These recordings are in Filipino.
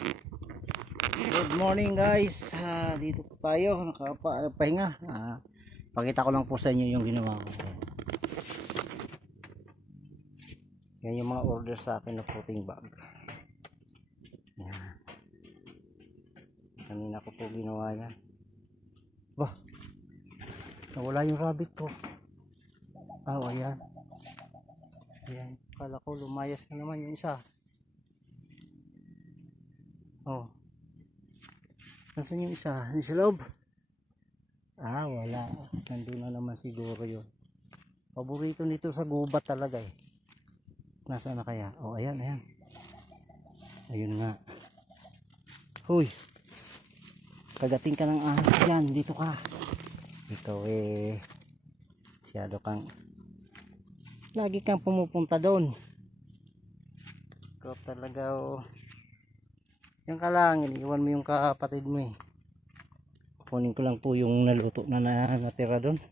Good morning guys. Dito po tayo nakapahinga. Pakita ko lang po sa inyo yung ginawa ko. Yan yung mga order sa akin na floating bag. Yan. Kanina ko po ginawa yan. Bah, nawala yung rabbit ko. Ayan. Ayan. Kala ko lumayas na naman yung isa. Nasaan yung isa? Sa loob? Wala. Nandun na naman siguro yun. Paborito nito sa gubat talaga eh. Nasaan na kaya? Ayan. Ayun nga. Huy. Kagating ka ng ahas dyan. Dito ka. Ikaw masyado kang lagi kang pumupunta doon. Ikaw talaga yan ka lang, iniwan mo yung kapatid mo eh. Kunin ko lang po yung naluto na natira doon.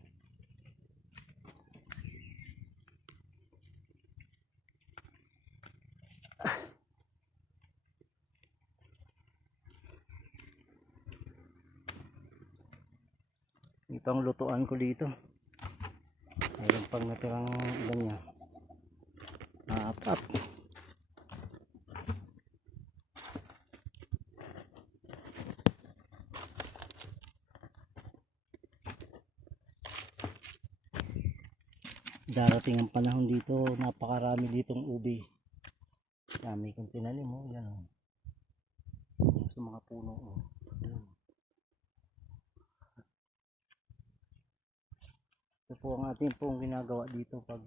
Ito ang lutuan ko dito. Ayun pang natirang ilan niya. Apat. Darating ang panahon dito, napakarami ditong ubi. Dami kong tinanim yan yung sa mga puno ito po ang ating pong ginagawa dito pag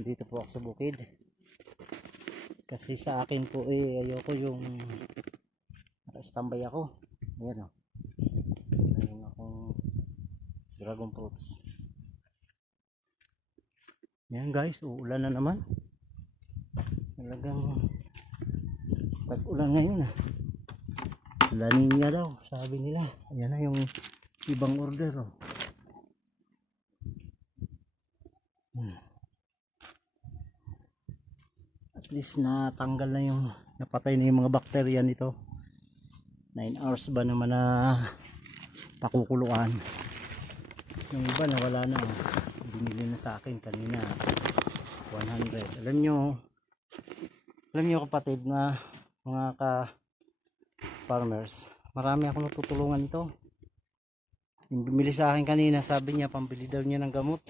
dito po ako sa bukid. Kasi sa akin po ayoko yung naka-standby ako. Ayan mayroon akong dragon fruits. Yan guys, uulan na naman. Talagang tag-ulan ngayon La Nina daw, sabi nila. Ayan na yung ibang order At least natanggal na yung napatay na yung mga bakterya nito. 9 hours ba naman na pakukuluan. Yung iba nawala na binili na sa akin kanina 100. Alam nyo kapatid na mga farmers, marami ako natutulungan nito. Yung bumili sa akin kanina, sabi niya pambili daw niya ng gamot,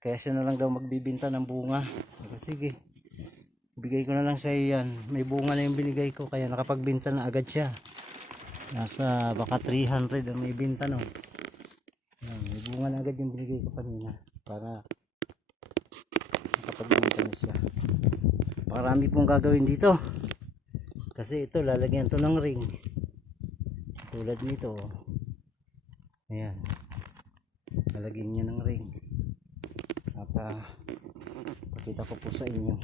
kaya siya na lang daw magbibinta ng bunga. Sige, bigay ko na lang sa iyo yan. May bunga na yung binigay ko, kaya nakapagbinta na agad siya. Nasa baka 300 ang may binta may bunga na agad yung binigay ko kanina para nakapagbinta na siya. Marami pong gagawin dito kasi ito lalagyan to ng ring tulad nito. Ayan, lalagyan niya ng ring at pakita ko po sa inyo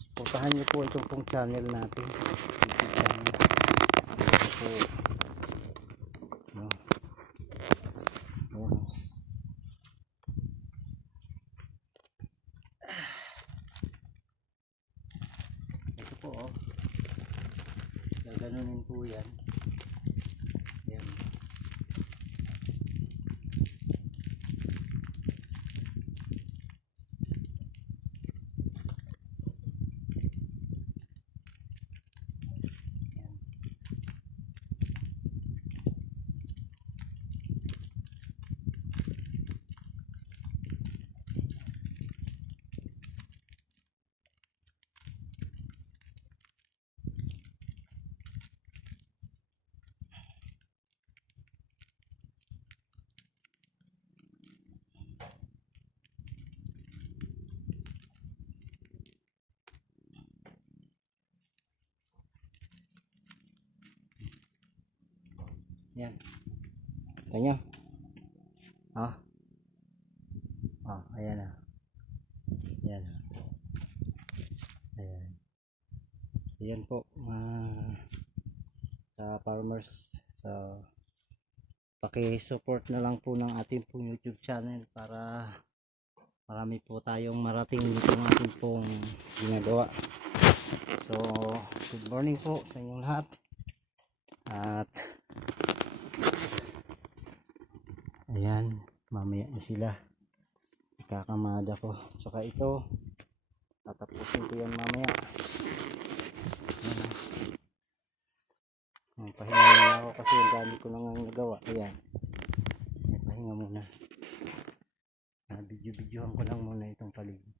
supportahan niyo po itong pong channel natin, YouTube channel po. Ito po gaganunin po yan. Ayan. Yan. Kanya. Ayan Yan. Ayan. So yan po sa farmers. So paki-support na lang po ng ating pong YouTube channel para marami po tayong marating dito ng ating pong ginagawa. So, good morning po sa inyong lahat. At ayan, mamaya na sila. Ikakamada ko. Saka ito, tatapusin ko yan mamaya. Pahinga muna ako kasi ang dami ko nang nagawa. Ayan. May pahinga muna. Video-videohan ko lang muna itong paligid.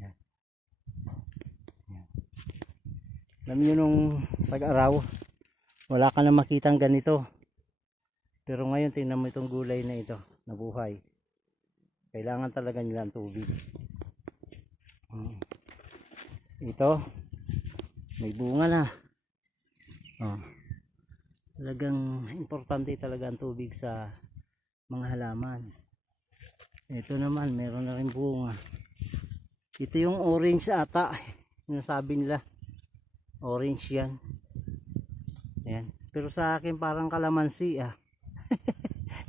Ayan. Ayan. Alam nyo nung pag-araw, wala ka na makitang ganito. Pero ngayon tingnan mo itong gulay na ito, nabuhay. Kailangan talaga nila ang tubig. Ito, may bunga na. Oh. Talagang importante talaga ang tubig sa mga halaman. Ito naman, meron na rin bunga. Ito yung orange ata. Sinasabi nila. Orange yan. Ayan. Pero sa akin parang kalamansi ah.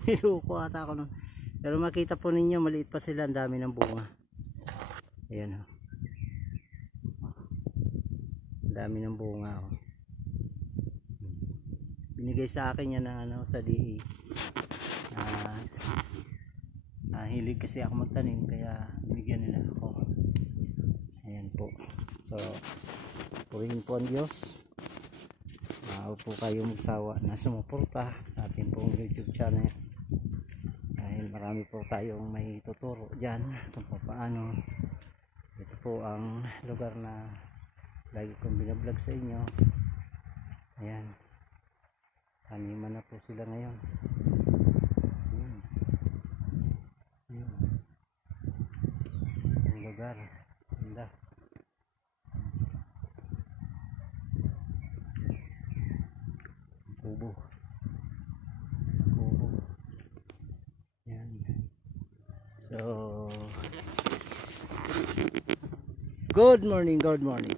Niluko ata ako nun. Pero makita po ninyo, maliit pa sila. Ang dami ng bunga. Ayan oh. Ang dami ng bunga oh. Binigay sa akin yan ng sa DA. Hilig kasi ako magtanim kaya binigyan nila ako. Ayan po. So, purihin po ang Diyos. Huwag po kayo magsawa na sumuporta sa ating pong YouTube channel. Dahil marami po tayong may tuturo dyan kung paano. Ito po ang lugar na lagi kong binablog sa inyo. Ayan. Taniman na po sila ngayon. Ang lugar. Ganda. Kubo. Kubo. Yan. So, good morning, good morning.